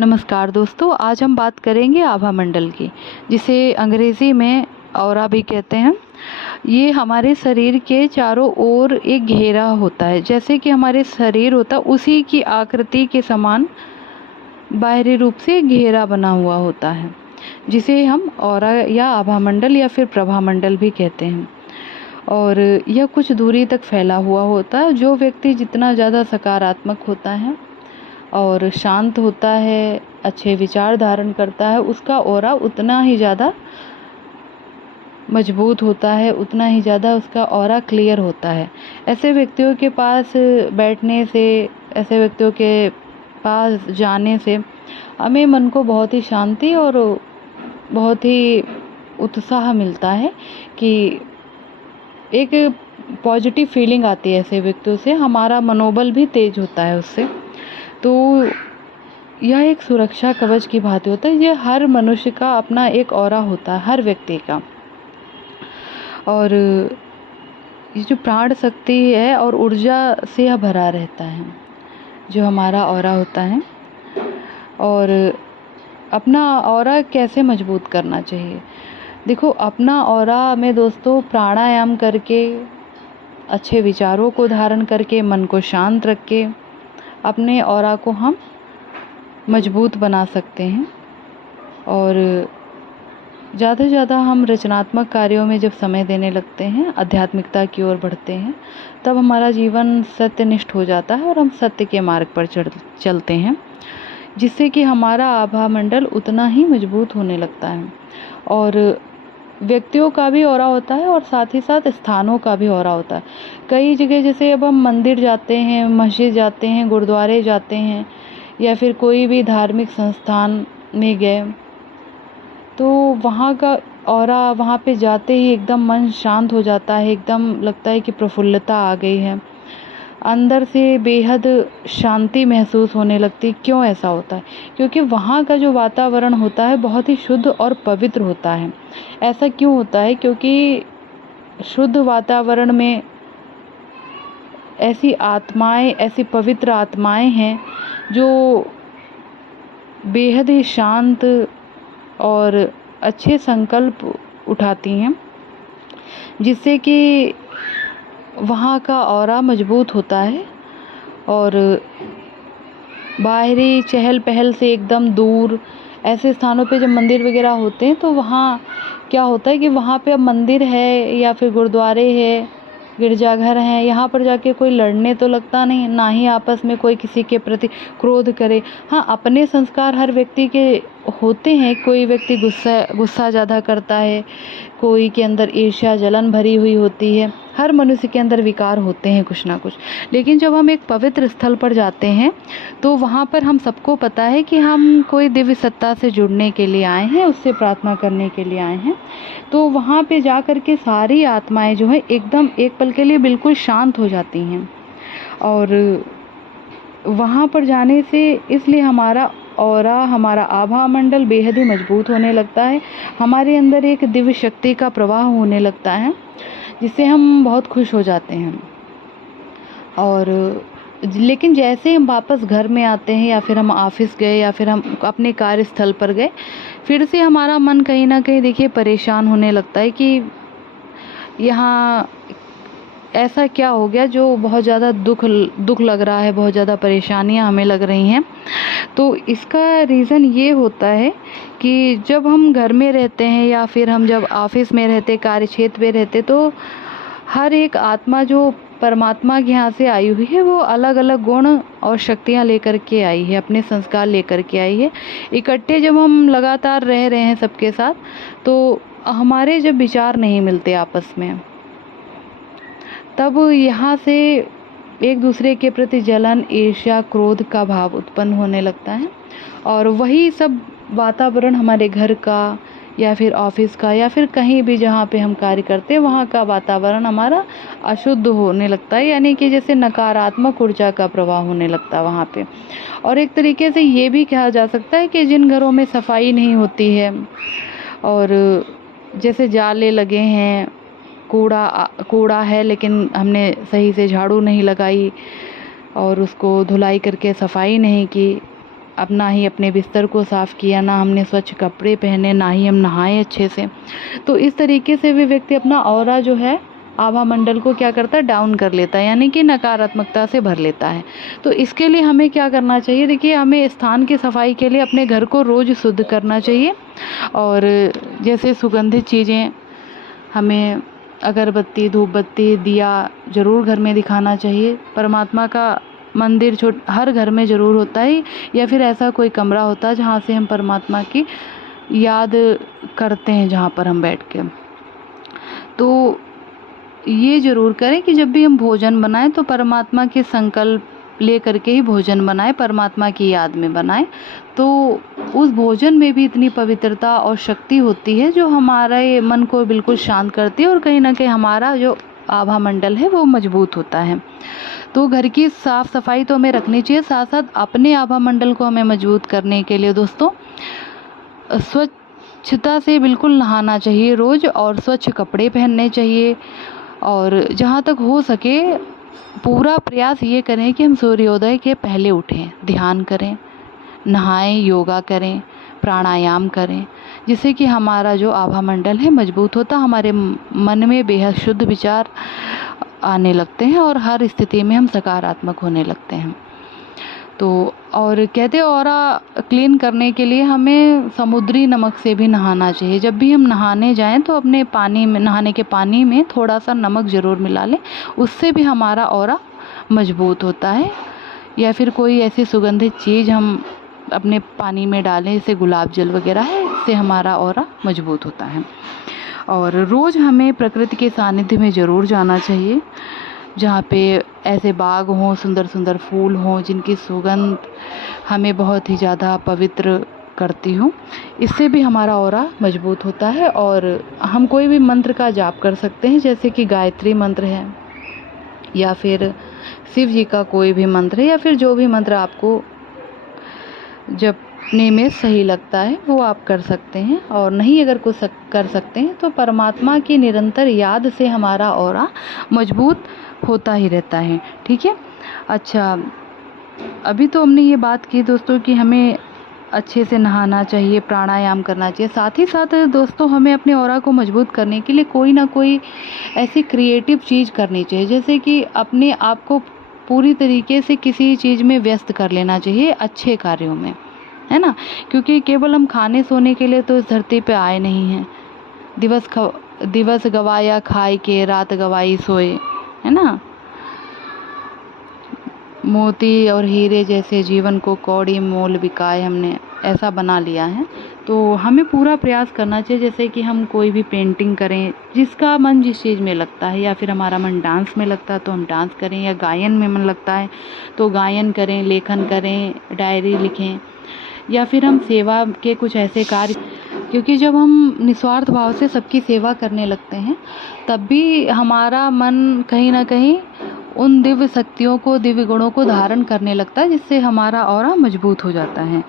नमस्कार दोस्तों, आज हम बात करेंगे आभा मंडल की, जिसे अंग्रेज़ी में ऑरा भी कहते हैं। ये हमारे शरीर के चारों ओर एक घेरा होता है, जैसे कि हमारे शरीर होता है उसी की आकृति के समान बाहरी रूप से घेरा बना हुआ होता है, जिसे हम ऑरा या आभा मंडल या फिर प्रभा मंडल भी कहते हैं। और यह कुछ दूरी तक फैला हुआ होता है। जो व्यक्ति जितना ज़्यादा सकारात्मक होता है और शांत होता है, अच्छे विचार धारण करता है, उसका ऑरा उतना ही ज़्यादा मजबूत होता है, उतना ही ज़्यादा उसका ऑरा क्लियर होता है। ऐसे व्यक्तियों के पास बैठने से, ऐसे व्यक्तियों के पास जाने से हमें मन को बहुत ही शांति और बहुत ही उत्साह मिलता है कि एक पॉजिटिव फीलिंग आती है। ऐसे व्यक्तियों से हमारा मनोबल भी तेज होता है उससे। तो यह एक सुरक्षा कवच की भांति होता है। ये हर मनुष्य का अपना एक ऑरा होता है, हर व्यक्ति का। और ये जो प्राण शक्ति है और ऊर्जा से यह भरा रहता है, जो हमारा ऑरा होता है। और अपना ऑरा कैसे मजबूत करना चाहिए? देखो, अपना ऑरा में दोस्तों प्राणायाम करके, अच्छे विचारों को धारण करके, मन को शांत रख के अपने ऑरा को हम मजबूत बना सकते हैं। और ज़्यादा से ज़्यादा हम रचनात्मक कार्यों में जब समय देने लगते हैं, आध्यात्मिकता की ओर बढ़ते हैं, तब हमारा जीवन सत्यनिष्ठ हो जाता है और हम सत्य के मार्ग पर चलते हैं, जिससे कि हमारा आभा मंडल उतना ही मजबूत होने लगता है। और व्यक्तियों का भी ऑरा होता है और साथ ही साथ स्थानों का भी ऑरा होता है। कई जगह जैसे अब हम मंदिर जाते हैं, मस्जिद जाते हैं, गुरुद्वारे जाते हैं या फिर कोई भी धार्मिक संस्थान में गए, तो वहाँ का ऑरा, वहाँ पे जाते ही एकदम मन शांत हो जाता है, एकदम लगता है कि प्रफुल्लता आ गई है, अंदर से बेहद शांति महसूस होने लगती। क्यों ऐसा होता है? क्योंकि वहाँ का जो वातावरण होता है बहुत ही शुद्ध और पवित्र होता है। ऐसा क्यों होता है? क्योंकि शुद्ध वातावरण में ऐसी आत्माएं, ऐसी पवित्र आत्माएं हैं जो बेहद ही शांत और अच्छे संकल्प उठाती हैं, जिससे कि वहाँ का ऑरा मजबूत होता है और बाहरी चहल पहल से एकदम दूर ऐसे स्थानों पे जब मंदिर वगैरह होते हैं, तो वहाँ क्या होता है कि वहाँ पे अब मंदिर है या फिर गुरुद्वारे है, गिरजाघर हैं, यहाँ पर जाके कोई लड़ने तो लगता नहीं, ना ही आपस में कोई किसी के प्रति क्रोध करे। हाँ, अपने संस्कार हर व्यक्ति के होते हैं। कोई व्यक्ति गुस्सा ज़्यादा करता है, कोई के अंदर ईर्ष्या जलन भरी हुई होती है। हर मनुष्य के अंदर विकार होते हैं कुछ ना कुछ। लेकिन जब हम एक पवित्र स्थल पर जाते हैं, तो वहाँ पर हम सबको पता है कि हम कोई दिव्य सत्ता से जुड़ने के लिए आए हैं, उससे प्रार्थना करने के लिए आए हैं। तो वहाँ पे जा कर के सारी आत्माएं जो है एकदम एक पल के लिए बिल्कुल शांत हो जाती हैं। और वहाँ पर जाने से इसलिए हमारा ऑरा, हमारा आभा मंडल बेहद ही मजबूत होने लगता है। हमारे अंदर एक दिव्य शक्ति का प्रवाह होने लगता है, जिससे हम बहुत खुश हो जाते हैं। और लेकिन जैसे हम वापस घर में आते हैं या फिर हम ऑफिस गए या फिर हम अपने कार्यस्थल पर गए, फिर से हमारा मन कहीं ना कहीं देखिए परेशान होने लगता है कि यहाँ ऐसा क्या हो गया जो बहुत ज़्यादा दुख लग रहा है, बहुत ज़्यादा परेशानियाँ हमें लग रही हैं। तो इसका रीज़न ये होता है कि जब हम घर में रहते हैं या फिर हम जब ऑफिस में रहते, कार्य क्षेत्र में रहते, तो हर एक आत्मा जो परमात्मा के यहाँ से आई हुई है, वो अलग अलग गुण और शक्तियाँ लेकर के आई है, अपने संस्कार लेकर के आई है। इकट्ठे जब हम लगातार रह रहे हैं सबके साथ, तो हमारे जब विचार नहीं मिलते आपस में, तब यहाँ से एक दूसरे के प्रति जलन, ईर्ष्या, क्रोध का भाव उत्पन्न होने लगता है। और वही सब वातावरण हमारे घर का या फिर ऑफिस का या फिर कहीं भी जहाँ पे हम कार्य करते हैं, वहाँ का वातावरण हमारा अशुद्ध होने लगता है, यानी कि जैसे नकारात्मक ऊर्जा का प्रवाह होने लगता है वहाँ पे। और एक तरीके से ये भी कहा जा सकता है कि जिन घरों में सफाई नहीं होती है और जैसे जाले लगे हैं, कूड़ा है लेकिन हमने सही से झाड़ू नहीं लगाई और उसको धुलाई करके सफाई नहीं की, अब ना ही अपने बिस्तर को साफ़ किया, ना हमने स्वच्छ कपड़े पहने, ना ही हम नहाए अच्छे से, तो इस तरीके से भी व्यक्ति अपना ऑरा जो है आभा मंडल को क्या करता है, डाउन कर लेता है, यानी कि नकारात्मकता से भर लेता है। तो इसके लिए हमें क्या करना चाहिए, देखिए हमें स्थान की सफाई के लिए अपने घर को रोज़ शुद्ध करना चाहिए। और जैसे सुगंधित चीज़ें, हमें अगरबत्ती, धूप बत्ती, दिया ज़रूर घर में दिखाना चाहिए। परमात्मा का मंदिर हर घर में ज़रूर होता है, या फिर ऐसा कोई कमरा होता है जहाँ से हम परमात्मा की याद करते हैं, जहाँ पर हम बैठ के। तो ये ज़रूर करें कि जब भी हम भोजन बनाएं तो परमात्मा के संकल्प ले करके ही भोजन बनाएं, परमात्मा की याद में बनाएं। तो उस भोजन में भी इतनी पवित्रता और शक्ति होती है जो हमारे मन को बिल्कुल शांत करती है, और कहीं ना कहीं हमारा जो आभा मंडल है वो मजबूत होता है। तो घर की साफ़ सफाई तो हमें रखनी चाहिए, साथ साथ अपने आभा मंडल को हमें मजबूत करने के लिए दोस्तों स्वच्छता से बिल्कुल नहाना चाहिए रोज़, और स्वच्छ कपड़े पहनने चाहिए। और जहाँ तक हो सके पूरा प्रयास ये करें कि हम सूर्योदय के पहले उठें, ध्यान करें, नहाएं, योगा करें, प्राणायाम करें, जिससे कि हमारा जो आभा मंडल है मजबूत होता, हमारे मन में बेहद शुद्ध विचार आने लगते हैं और हर स्थिति में हम सकारात्मक होने लगते हैं। तो और कहते हैं ऑरा क्लीन करने के लिए हमें समुद्री नमक से भी नहाना चाहिए। जब भी हम नहाने जाएं तो अपने पानी में, नहाने के पानी में थोड़ा सा नमक ज़रूर मिला लें, उससे भी हमारा ऑरा मजबूत होता है। या फिर कोई ऐसी सुगंधित चीज़ हम अपने पानी में डालें, जैसे गुलाब जल वगैरह है, इससे हमारा ऑरा मजबूत होता है। और रोज़ हमें प्रकृति के सानिध्य में ज़रूर जाना चाहिए, जहाँ पे ऐसे बाग हों, सुंदर सुंदर फूल हों, जिनकी सुगंध हमें बहुत ही ज़्यादा पवित्र करती हो। इससे भी हमारा ऑरा मजबूत होता है। और हम कोई भी मंत्र का जाप कर सकते हैं, जैसे कि गायत्री मंत्र है, या फिर शिव जी का कोई भी मंत्र है, या फिर जो भी मंत्र आपको जपने में सही लगता है वो आप कर सकते हैं। और नहीं अगर कुछ कर सकते हैं तो परमात्मा की निरंतर याद से हमारा ऑरा मजबूत होता ही रहता है। ठीक है। अच्छा, अभी तो हमने ये बात की दोस्तों कि हमें अच्छे से नहाना चाहिए, प्राणायाम करना चाहिए। साथ ही साथ दोस्तों हमें अपने ऑरा को मजबूत करने के लिए कोई ना कोई ऐसी क्रिएटिव चीज़ करनी चाहिए, जैसे कि अपने आप को पूरी तरीके से किसी चीज़ में व्यस्त कर लेना चाहिए, अच्छे कार्यों में, है ना। क्योंकि केवल हम खाने सोने के लिए तो इस धरती पे आए नहीं हैं। दिवस गवाया खाए के, रात गवाई सोए, है ना। मोती और हीरे जैसे जीवन को कौड़ी मोल बिकाए, हमने ऐसा बना लिया है। तो हमें पूरा प्रयास करना चाहिए, जैसे कि हम कोई भी पेंटिंग करें, जिसका मन जिस चीज़ में लगता है, या फिर हमारा मन डांस में लगता है तो हम डांस करें, या गायन में मन लगता है तो गायन करें, लेखन करें, डायरी लिखें, या फिर हम सेवा के कुछ ऐसे कार्य, क्योंकि जब हम निस्वार्थ भाव से सबकी सेवा करने लगते हैं तब भी हमारा मन कहीं ना कहीं उन दिव्य शक्तियों को, दिव्य गुणों को धारण करने लगता है, जिससे हमारा ऑरा मजबूत हो जाता है।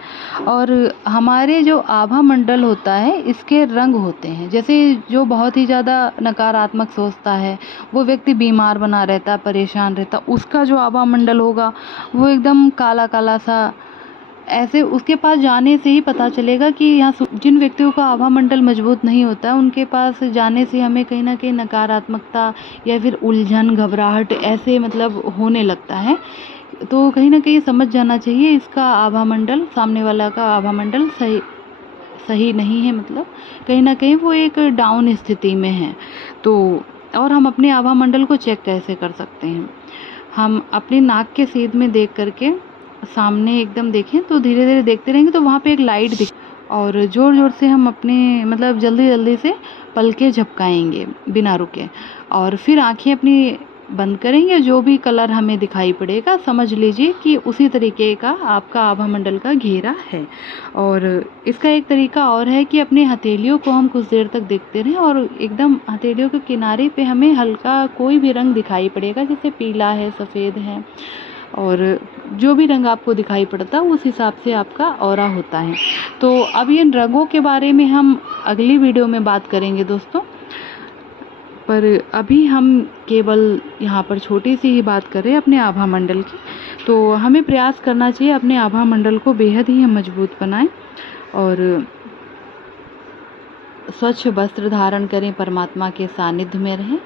और हमारे जो आभा मंडल होता है इसके रंग होते हैं, जैसे जो बहुत ही ज़्यादा नकारात्मक सोचता है वो व्यक्ति बीमार बना रहता, परेशान रहता, उसका जो आभा मंडल होगा वो एकदम काला काला सा, ऐसे उसके पास जाने से ही पता चलेगा कि यहाँ जिन व्यक्तियों का आभा मंडल मजबूत नहीं होता है उनके पास जाने से हमें कहीं ना कहीं नकारात्मकता या फिर उलझन, घबराहट ऐसे मतलब होने लगता है। तो कहीं ना कहीं समझ जाना चाहिए इसका आभा मंडल, सामने वाला का आभा मंडल सही नहीं है, मतलब कहीं ना कहीं वो एक डाउन स्थिति में है। तो और हम अपने आभा मंडल को चेक कैसे कर सकते हैं, हम अपनी नाक के सीध में देख करके सामने एकदम देखें, तो धीरे धीरे देखते रहेंगे तो वहाँ पे एक लाइट दिख, और ज़ोर ज़ोर से हम अपने मतलब जल्दी जल्दी से पलकें झपकाएंगे बिना रुके, और फिर आंखें अपनी बंद करेंगे। जो भी कलर हमें दिखाई पड़ेगा समझ लीजिए कि उसी तरीके का आपका आभा मंडल का घेरा है। और इसका एक तरीका और है कि अपने हथेलियों को हम कुछ देर तक देखते रहें, और एकदम हथेलियों के किनारे पे हमें हल्का कोई भी रंग दिखाई पड़ेगा, जैसे पीला है, सफ़ेद है, और जो भी रंग आपको दिखाई पड़ता है उस हिसाब से आपका ऑरा होता है। तो अब इन रंगों के बारे में हम अगली वीडियो में बात करेंगे दोस्तों, पर अभी हम केवल यहाँ पर छोटी सी ही बात करें अपने आभा मंडल की। तो तो हमें प्रयास करना चाहिए अपने आभा मंडल को बेहद ही हम मजबूत बनाएं और स्वच्छ वस्त्र धारण करें, परमात्मा के सानिध्य में रहें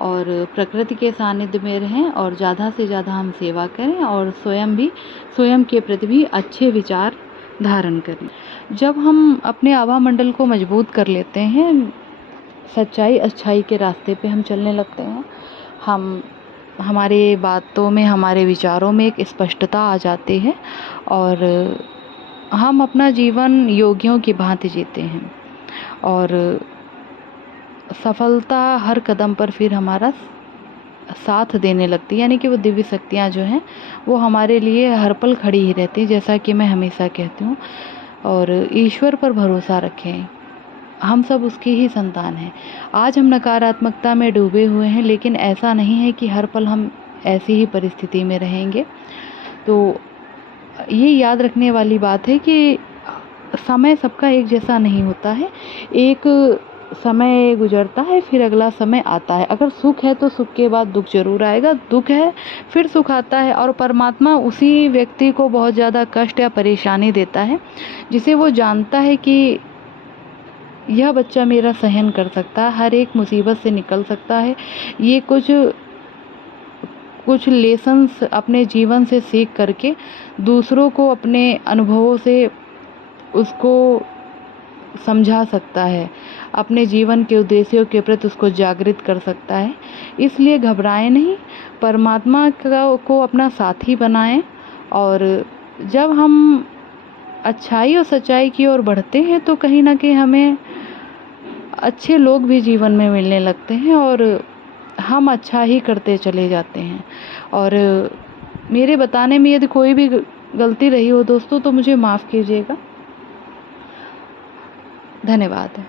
और प्रकृति के सानिध्य में रहें और ज़्यादा से ज़्यादा हम सेवा करें और स्वयं के प्रति भी अच्छे विचार धारण करें। जब हम अपने आभा मंडल को मजबूत कर लेते हैं, सच्चाई अच्छाई के रास्ते पे हम चलने लगते हैं, हमारे बातों में, हमारे विचारों में एक स्पष्टता आ जाती है और हम अपना जीवन योगियों की भांति जीते हैं और सफलता हर कदम पर फिर हमारा साथ देने लगती है। यानी कि वो दिव्य शक्तियाँ जो हैं वो हमारे लिए हर पल खड़ी ही रहती है, जैसा कि मैं हमेशा कहती हूँ। और ईश्वर पर भरोसा रखें, हम सब उसकी ही संतान हैं। आज हम नकारात्मकता में डूबे हुए हैं, लेकिन ऐसा नहीं है कि हर पल हम ऐसी ही परिस्थिति में रहेंगे। तो ये याद रखने वाली बात है कि समय सबका एक जैसा नहीं होता है। एक समय गुजरता है, फिर अगला समय आता है। अगर सुख है तो सुख के बाद दुख जरूर आएगा, दुख है फिर सुख आता है और परमात्मा उसी व्यक्ति को बहुत ज़्यादा कष्ट या परेशानी देता है जिसे वो जानता है कि यह बच्चा मेरा सहन कर सकता है, हर एक मुसीबत से निकल सकता है, ये कुछ लेसन्स अपने जीवन से सीख करके दूसरों को अपने अनुभवों से उसको समझा सकता है, अपने जीवन के उद्देश्यों के प्रति उसको जागृत कर सकता है। इसलिए घबराएं नहीं, परमात्मा को अपना साथी बनाएं और जब हम अच्छाई और सच्चाई की ओर बढ़ते हैं तो कहीं ना कहीं हमें अच्छे लोग भी जीवन में मिलने लगते हैं और हम अच्छा ही करते चले जाते हैं। और मेरे बताने में यदि कोई भी गलती रही हो दोस्तों तो मुझे माफ़ कीजिएगा। धन्यवाद।